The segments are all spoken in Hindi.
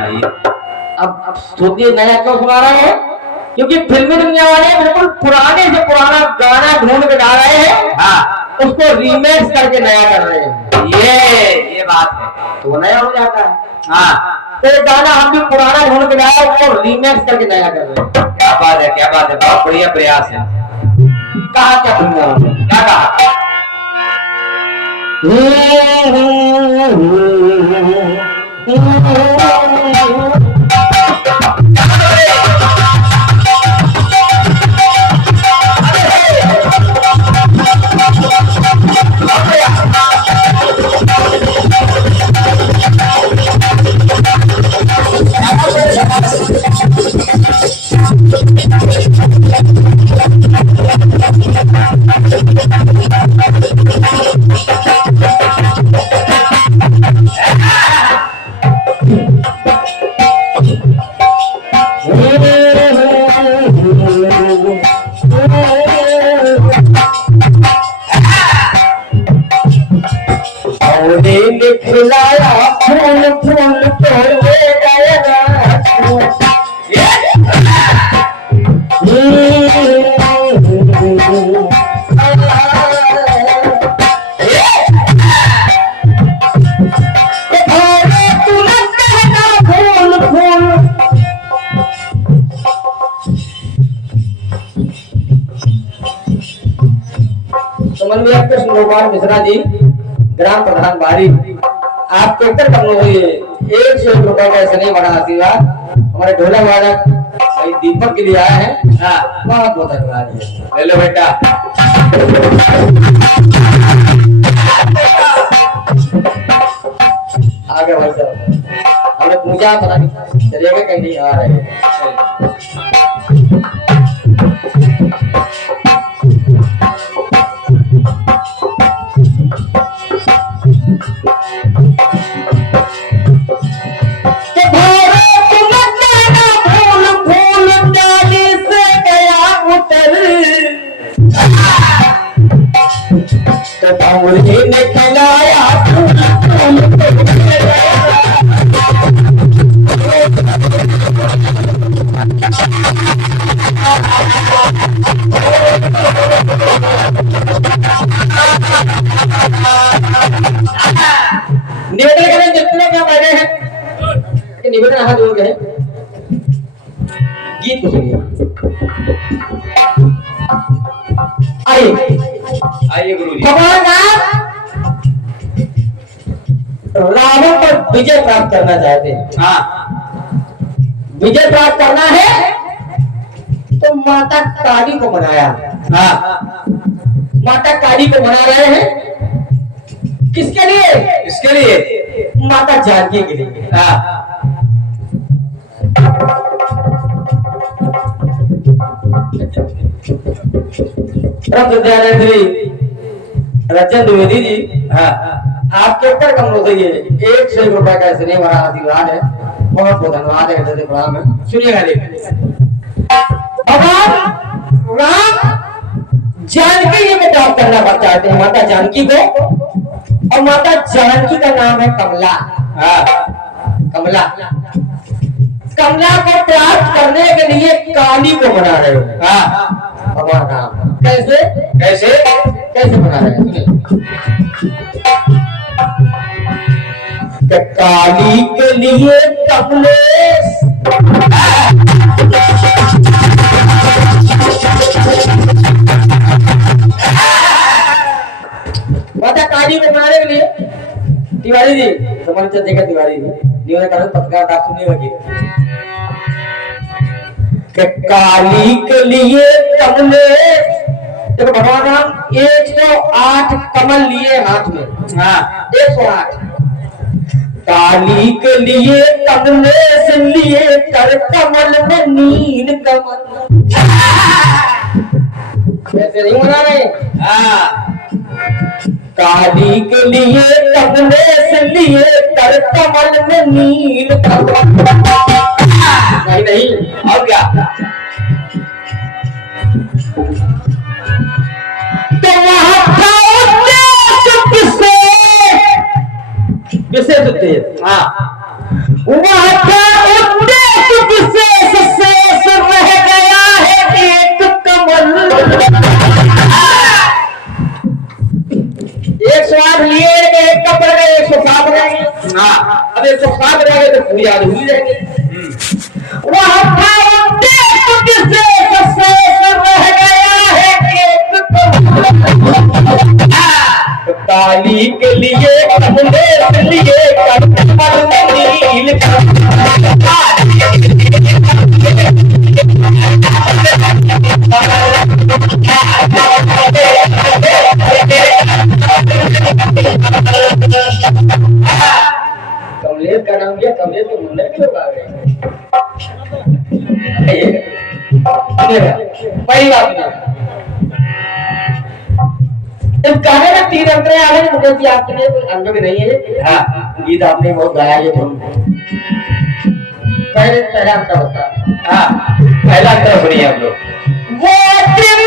सुनाइए। अब सोचिए नया क्यों सुना रहे हैं, क्योंकि फिल्मी दुनिया वाले बिल्कुल पुराने से पुराना गाना ढूंढ के गा रहे हैं, हाँ, उसको रीमेक्स करके नया कर रहे हैं। ये बात है। तो वो नया हो जाता है। हाँ, तो ये गाना हम भी पुराना ढूंढ के गाया, उसको रीमेक्स करके नया कर रहे हैं। क्या बात है, क्या बात है, बहुत बढ़िया प्रयास है। कहा क्या भूल गया, क्या कहा? खिलाया फूल फूल तोड़े कृष्ण गोपाल मिश्रा जी, ग्राम प्रधान बारी, आप ट्रैक्टर कम हुई है, 101 रुपए का ऐसे नहीं बड़ा आशीर्वाद हमारे ढोलक वादक भाई दीपक के लिए आए हैं। हाँ, बहुत बहुत धन्यवाद है। ले लो बेटा। आगे भाई साहब, हमने पूछा पता नहीं चलेगा कहीं नहीं आ रहे हैं। ने खिलाया निवेदन करें जितने क्या बैठे हैं, निवेदन हाथ जोड़ गए, गीत को सुनिए। आइए गुरुजी। भगवान रावण पर विजय प्राप्त करना चाहते हैं। हाँ, विजय प्राप्त करना है तो माता काली को मनाया। हाँ, माता काली को मना रहे हैं, किसके लिए? इसके लिए माता जानकी के लिए। हाँ, रंजन द्विवेदी जी, हाँ, आपके ऊपर कम हो गई है, 101 रुपए का स्नेह भरा आशीर्वाद है, बहुत बहुत धन्यवाद है, हृदय प्रणाम है। सुनिएगा भगवान राम जानकी जी में प्राप्त करना चाहते हैं, माता जानकी को, और माता जानकी का नाम है कमला। हाँ, कमला, कमला को प्राप्त करने के लिए काली को बना रहे हो। हाँ, भगवान राम कैसे कैसे कैसे बना रहे हैं, सुनिए। काली के लिए कमलेश माता काली को बनाने के लिए तिवारी जी, तुम्हारी चर्चा तिवारी जी निवेदन कर पत्रकार आप सुनिएगा कि काली के लिए कमलेश, देखो भगवान राम 108 कमल लिए हाथ में। हाँ, 108 काली के लिए कमलेश लिए कर कमल में नील कमल। ऐसे नहीं बना रहे। हाँ, काली के लिए कमलेश लिए कर कमल में नील कमल। नहीं नहीं, और क्या? तो वहां का उद्देश्य विशेष उद्देश्य, हाँ, वहां का जाएंगे तो पूजा अधूरी रहेगी। वहाँ था तुझसे शेष रह गया है एक तो काली के लिए कमले के लिए कमल नील कमलेश का नाम किया, कमलेश के मंदिर के लोग आ गए। पहली बात इस गाने में 3 अंतरे आ रहे हैं, मुझे भी आपके लिए कोई अंतर नहीं है। हाँ, गीत आपने बहुत गाया ये धुन। पहला अंतर होता है। हाँ, पहला अंतर सुनिए आप लोग। वो दिन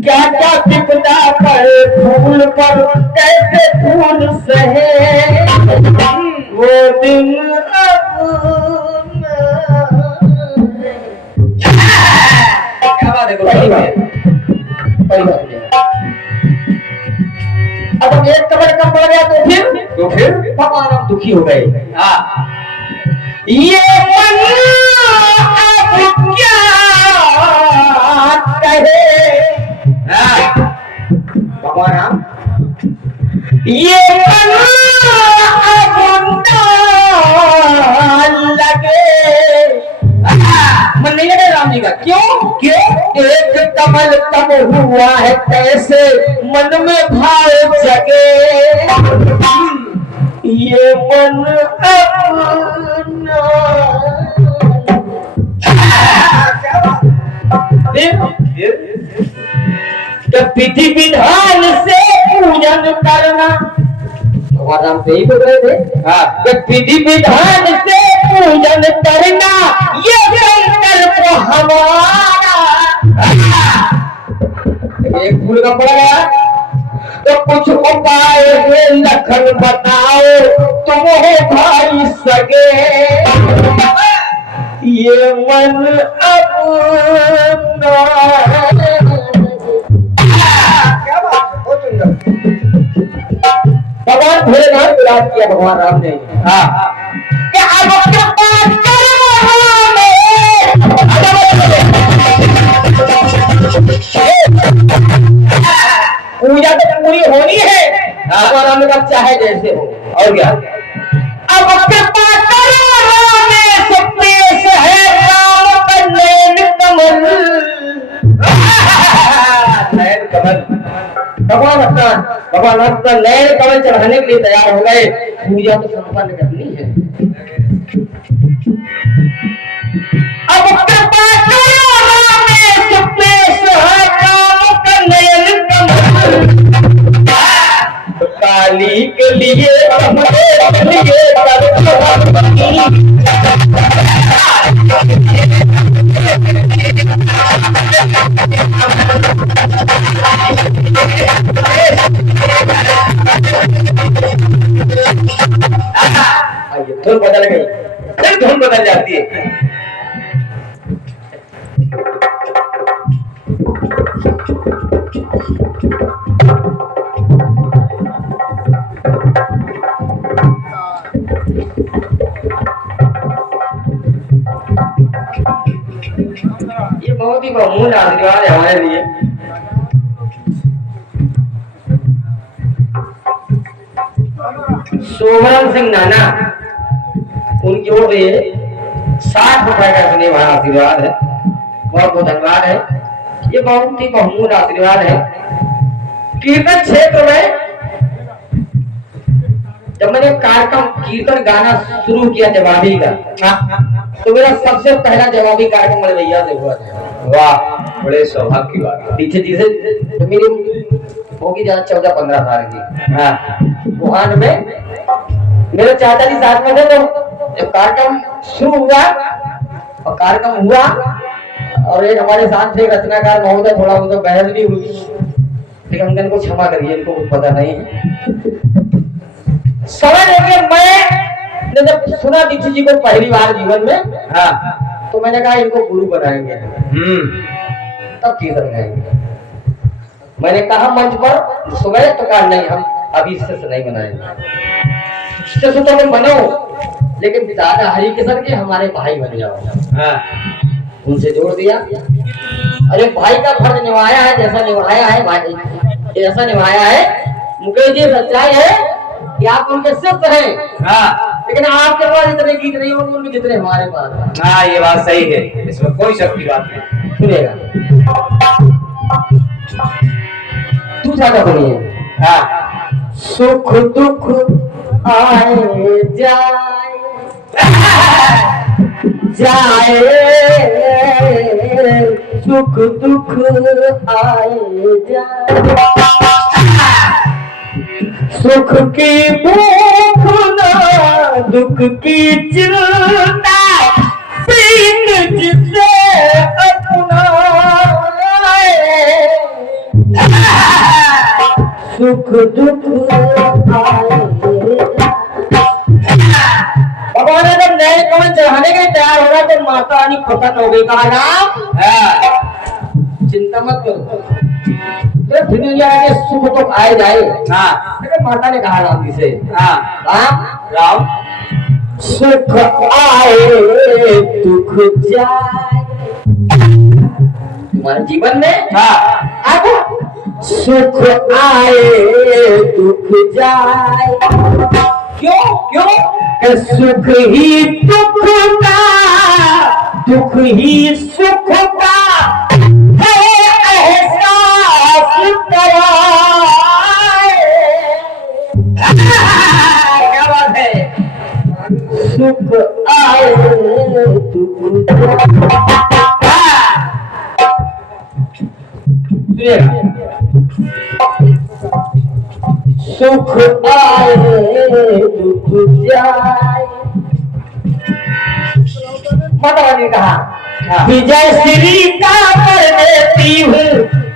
क्या क्या विपदा पर फूल पर कैसे फूल सहे वो दिन अब क्या बात है। अब हम एक कमर कम पड़ गया तो फिर भगवान हम दुखी हो गए। ये मन अब क्या कहे भगवान राम, ये मन अब लगे मन नहीं लगे राम जी का। क्यों? एक कमल तब हुआ है कैसे मन में भाव जगे ये मन अपना विधि विधान से पूजन करना भगवान राम से ही बोल रहे थे। विधि विधान से पूजन करना ये संकल्प हमारा। एक फूल का पड़ गया तो कुछ उपाय है लखन बताओ तुम हो भाई सगे ये मन अपना। भगवान भोलेनाथ को याद किया भगवान राम ने। हाँ, पूजा तो पूरी होनी है। भगवान राम ने कहा चाहे जैसे हो। और क्या अब कृपा करो हमें पेश है राम का नैन कमल। नैन कमल भगवान अपना नैन कमल चढ़ाने के लिए तैयार हो गए। पूजा तो संपन्न करनी है। अब कृपा करो हमें पेश है राम का नैन कमल। काली के लिए धुन बदल गई, फिर धुन बदल जाती है। ये बहुत ही बहुमूल्य आशीर्वाद है हमारे लिए। सोमराम सिंह नाना उनकी ओर से 60 रुपए का सुने वाला आशीर्वाद है। बहुत बहुत धन्यवाद है। ये बहुत ही बहुमूल्य आशीर्वाद है। कीर्तन क्षेत्र में जब मैंने कार्यक्रम कीर्तन गाना शुरू किया जवाबी का, तो मेरा सबसे पहला जवाबी कार्यक्रम मेरे भैया से हुआ था। वाह, बड़े सौभाग्य की बात। पीछे चीजें तो मेरी होगी जहाँ 14-15 साल की। हाँ, वुहान में मेरे चाचा जी साथ में थे। तो जब कार्यक्रम शुरू हुआ और कार्यक्रम हुआ और एक हमारे साथ थे रचनाकार महोदय, थोड़ा बहुत बहस भी हुई, लेकिन हम इनको क्षमा करिए, इनको कुछ पता नहीं है। समझ लीजिए मैं जब सुना दीक्षित जी को पहली बार जीवन में, हाँ, तो मैंने कहा इनको गुरु बनाएंगे। तब कीर्तन गाएंगे। मैंने कहा मंच पर सुबह, तो कहा नहीं, हम अभी से नहीं बनाएंगे। तो तुम बनो, लेकिन दादा हरि किशन के हमारे भाई बन जाओ। हाँ उनसे जोड़ दिया। अरे भाई का फर्ज निभाया है, जैसा निभाया है भाई, जैसा निभाया है। मुकेश जी सच्चाई है कि आप उनके शिष्य हैं, हाँ लेकिन आपके पास इतने गीत नहीं होंगे उनके जितने हमारे पास। हाँ, ये बात सही है, इसमें कोई शक की बात नहीं। सुनिएगा, दूसरा का सुनिए। हाँ सुख दुख आए जाए जाए, सुख दुख आए जाए, सुख की भूख ना दुख की चिंता, पीन जिसे अपनाए, सुख दुख आए। भगवान ने जब नए कमल चढ़ाने के तैयार हो रहा तो माता रानी प्रकट हो गई। कहा राम, चिंता मत करो, ये दुनिया के सुख तो आए जाए। हाँ लेकिन माता ने कहा राम जी से, हाँ राम राम, सुख आए दुख जाए, तुम्हारे जीवन में हाँ आगो सुख आए दुख जाए। क्यों क्यों? कि सुख ही दुख का, दुख ही सुख का है एहसास कराए। क्या बात है? सुख आए दुख जाए। सुख आए दुख जाए। माता ने कहा विजय श्री का कर देती हूँ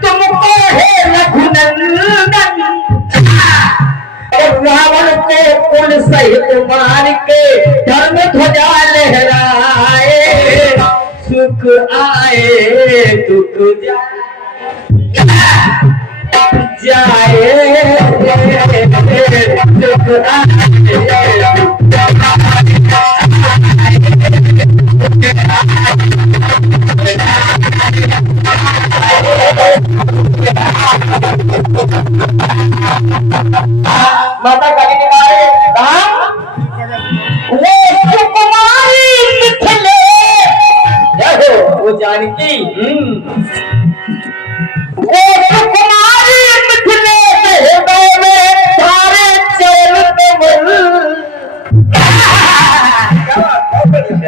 तुमको है रघुनंदन, रावण को कुल सहित मार के धर्म ध्वजा लहराए। सुख आए दुख जाए, सुख माता काली निकाले राम, वो सुकुमारी मिथिले, देखो वो जानकी, वो सुकुमारी मिथिले हृदय में सारे चरण कमल।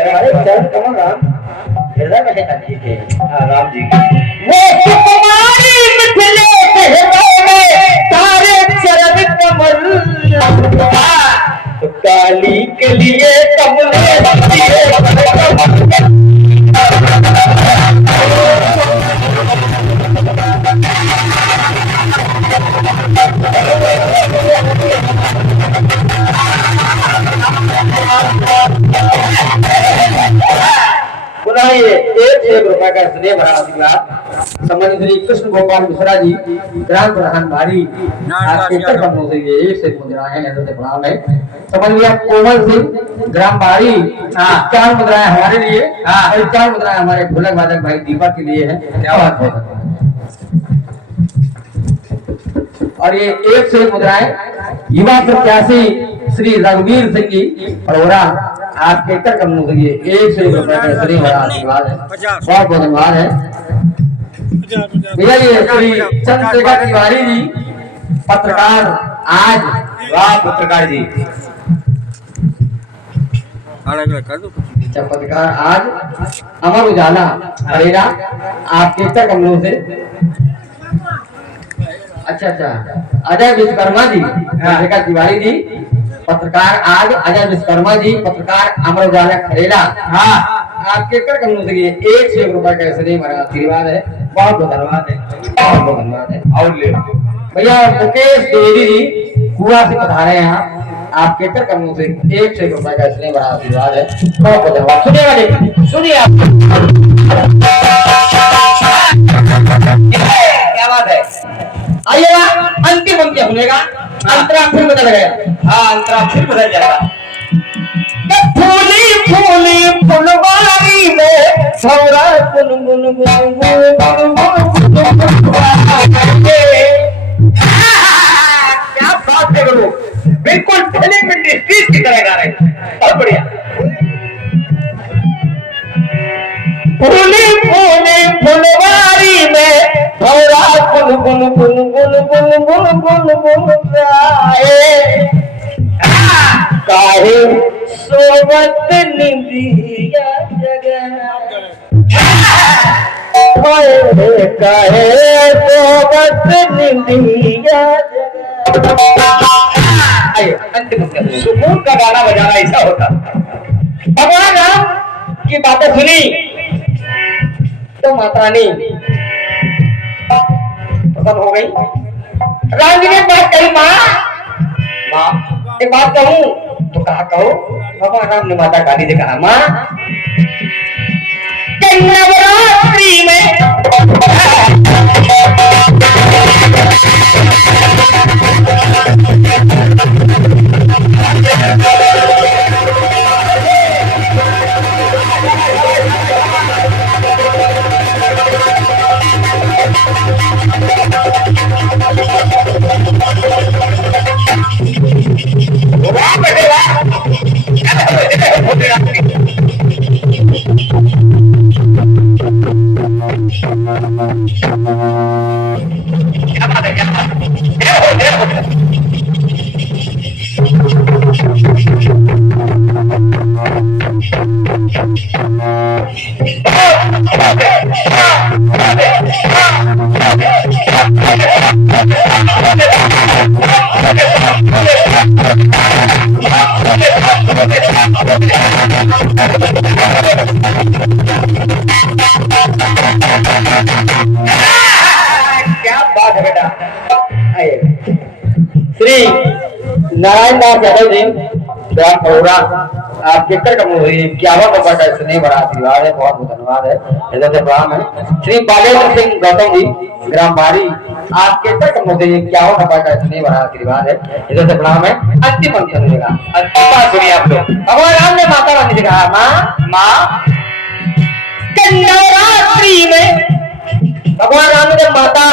अरे चरण कमल राम हृदय में है जानकी के। हाँ राम जी, वो सुकुमारी मिथिले हृदय में सारे चरण कमल। तो काली के लिए कमले बुलाइए। एक रुपए का स्नेह भरा आशीर्वाद सम्मानित श्री कृष्ण गोपाल मिश्रा जी, ग्राम प्रधान भारी, आपके कर कमलों से ये एक से मुद्राएं हैं, ऐसे प्रणाम है। समझ लिया कोमल सिंह ग्राम बाड़ी, 4 मुद्राएं हमारे लिए, और 4 मुद्राएं हमारे ढोलक वादक भाई दीपक के लिए है। क्या बात है? और ये एक से मुद्राएं युवा प्रत्याशी श्री रघुवीर सिंह जी अरोड़ा, आपके कर कमलों से ये एक से रुपए का श्री भरा आशीर्वाद है। बहुत बहुत धन्यवाद है भैया। ये श्री चंद्रशेखर तिवारी जी पत्रकार आज, वाह पत्रकार जी, पत्रकार आज अमर उजाला हरेरा, आपके कर कमलों से। अच्छा अजय विश्वकर्मा जी, चंद्रशेखर तिवारी जी पत्रकार आज, अजय विश्वकर्मा जी पत्रकार अमर उजाला खरेला, आपके कर कमलों से ये 1 रुपए का स्नेह भरा आशीर्वाद है। बहुत बहुत धन्यवाद है, बहुत बहुत धन्यवाद है। और ले भैया मुकेश द्विवेदी जी कुआ से पधारे हैं यहाँ, आप कीर्तन का मुंह से 1 का स्नेह बड़ा आशीर्वाद है। बहुत धन्यवाद। सुनिएगा देखिए, सुनिए आप। क्या बात है? आइएगा अंतिम पंक्ति सुनेगा। अंतरा फिर बदल गया। हाँ, अंतरा फिर बदल जाता। फूली फूली फुलवारी में सौरा गुन गुन गुन गुन गुन क्या बात है गुरु, बिल्कुल फिल्म इंडस्ट्रीज की तरह गा रहे हैं। बहुत बढ़िया। फूली फूली फुलवारी में सौरा गुन गुन गुन गुन गुन गुन गुन गुन गाए काहे सोवत निंदिया जगह काहे सोवत निंदिया जगह। अंतिम सुकून का गाना बजाना ऐसा होता। भगवान राम की बातें सुनी तो माता रानी पसंद हो गई। राम जी ने बात कही, माँ एक बात कहूं तो कहा कहो। भगवान राम ने माता काली से कहा, माँ नवरात्रि में क्या बात है बेटा। श्री नारायण दास यादव जी ग्राम पौरा आप कीर्तन का मुंह 51 का स्नेह बड़ा आशीर्वाद है। बहुत बहुत धन्यवाद है। इधर से प्रणाम है। श्री बालेन्द्र सिंह गौतम जी ग्राम बारी आप कीर्तन का मुंह 51 का स्नेह बड़ा आशीर्वाद है। इधर से प्रणाम है। अंतिम अंत सुनिएगा। अंतिम बात सुनिए आप लोग। भगवान राम ने माता रानी से कहा, माँ नवरात्रि में भगवान राम ने माता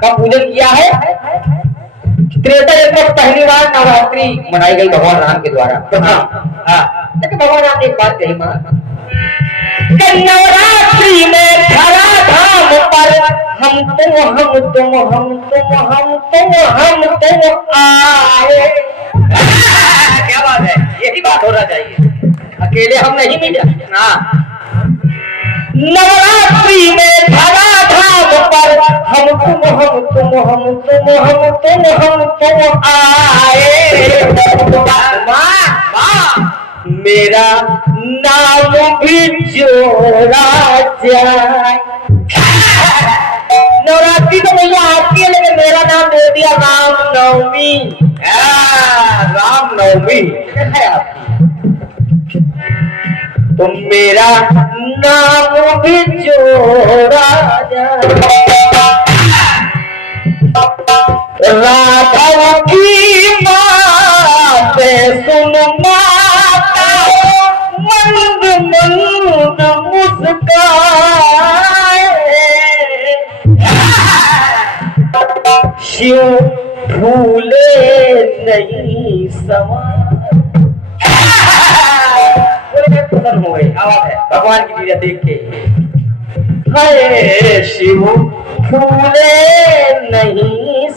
का पूजन किया है। त्रेता युग में पहली बार नवरात्रि मनाई गई भगवान राम के द्वारा। लेकिन भगवान राम ने एक बात कही, माँ नवरात्रि में धरा धाम पर हम तुम आए। क्या बात है, यही बात होना चाहिए। अकेले हम नहीं मिले। हाँ, नवरात्रि में धरा धाम पर हम तुम आए। मेरा नाम भी जोड़ा जाए। नवरात्रि तो भैया आपकी है, लेकिन मेरा नाम दे दिया राम नवमी। राम नवमी है आपकी, तो मेरा नाम भी जोड़ा जाए। राघव की बात सुन माता मंद मंद मुस्काए। शिव फूले नहीं समा हो गई। आवाज है भगवान की लीला देख के। हरे शिव फूले नहीं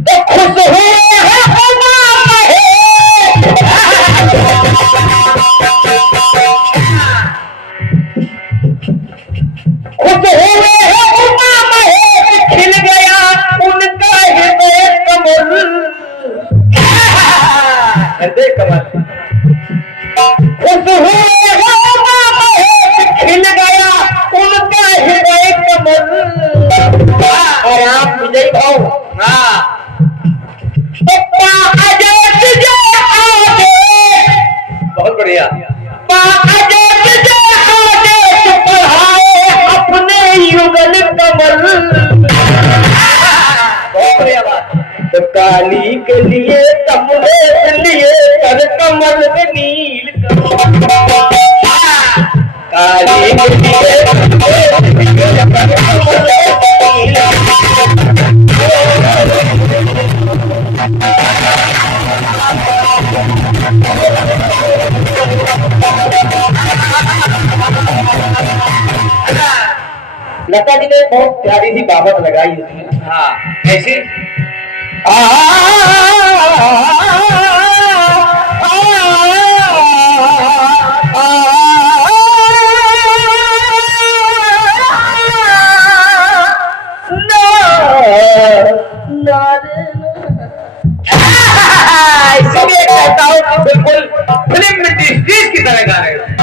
तो खुश हुए उमा महेश खिल गया उनका हृदय कमल। हृदय कमल खुश हुए उमा महेश खिल गया उनका के लिए तमरे लिए कर कमल में नील काली के लिए लता जी ने बहुत प्यारी सी बाबत लगाई उसमें। हाँ कैसे? इसलिए कहता हूँ कि बिल्कुल फिल्म इंडस्ट्रीज की तरह गा रहे हो।